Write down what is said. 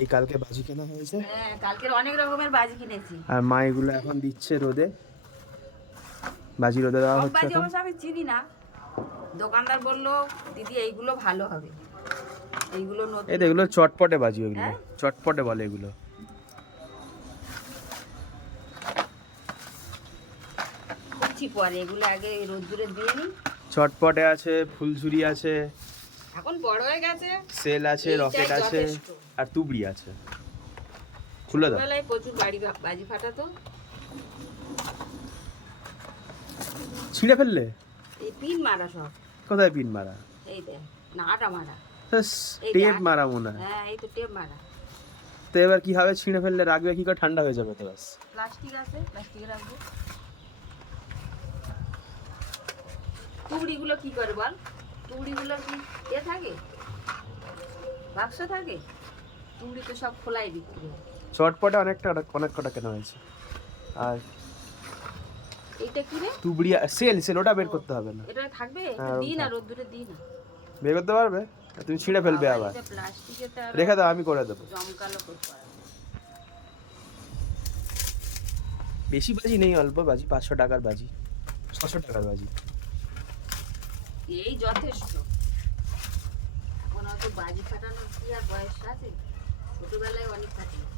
এই কালকে বাজি কেনা হয়েছে। হ্যাঁ, কালকের অনেক রকমের বাজি কিনেছি। আর মা এগুলো এখন দিচ্ছে রোদে, বাজি রোদে দেওয়া সব হচ্ছে বাজি এখন। অবশ্য আমি চিনি না, দোকানদার বললো দিদি এইগুলো ভালো হবে, এইগুলো নতুন। এই তো এগুলো চটপটে বাজি, ওইগুলো হ্যাঁ? চটপটে বলে এগুলো। করছি পরে, এগুলো আগে রোদ্দুরে দিয়ে নিই। চটপটে আছে, ফুলঝুরি আছে, এখন বড় হয়ে গেছে, সেল আছে, এইটাই রকেট আছে, যথেষ্ট। আর তুবড়ি আছে। খুলে দাও। ছোটবেলায় প্রচুর বাজি ফাটাতো। ছিঁড়ে ফেললে? এই পিন মারা সব। কোথায় পিন মারা? এই দেখ, না আটা মারা। এই টেপ দেখ। মারা মনে হয়। হ্যাঁ, এই তো টেপ মারা। তো এবার কি হবে? ছিঁড়ে ফেললে রাখবে কি করে? ঠান্ডা হয়ে যাবে তো ব্যাস। প্লাস্টিক আছে, প্লাস্টিকে রাখবো। তুবড়িগুলো কি করে বল? তুবড়িগুলো কি এ থাকে, বাক্স থাকে? তুবড়ি তো সব খোলাই বিক্রি হয়। চটপটে অনেক কটা কেনা হয়েছে। আর এইটা কি রে? তুবড়ি সেল ওটা বের করতে হবে না। এটা থাকবে? হ্যাঁ, দিই না, রোদ্দুরে দিই না। বের করতে পারবে? তুমি ছিঁড়ে ফেলবে আবার। এটা প্লাস্টিকে তো রেখে দাও, আমি করে দেবো। জমকালো করতে পারবে। বেশি বাজি নেই, অল্প বাজি, 500 টাকার বাজি, 600 টাকার বাজি। এই যথেষ্ট। এখন অত বাজি ফাটানোর কি আর বয়স আছে? ছোটবেলায় অনেক ফাটিয়েছি।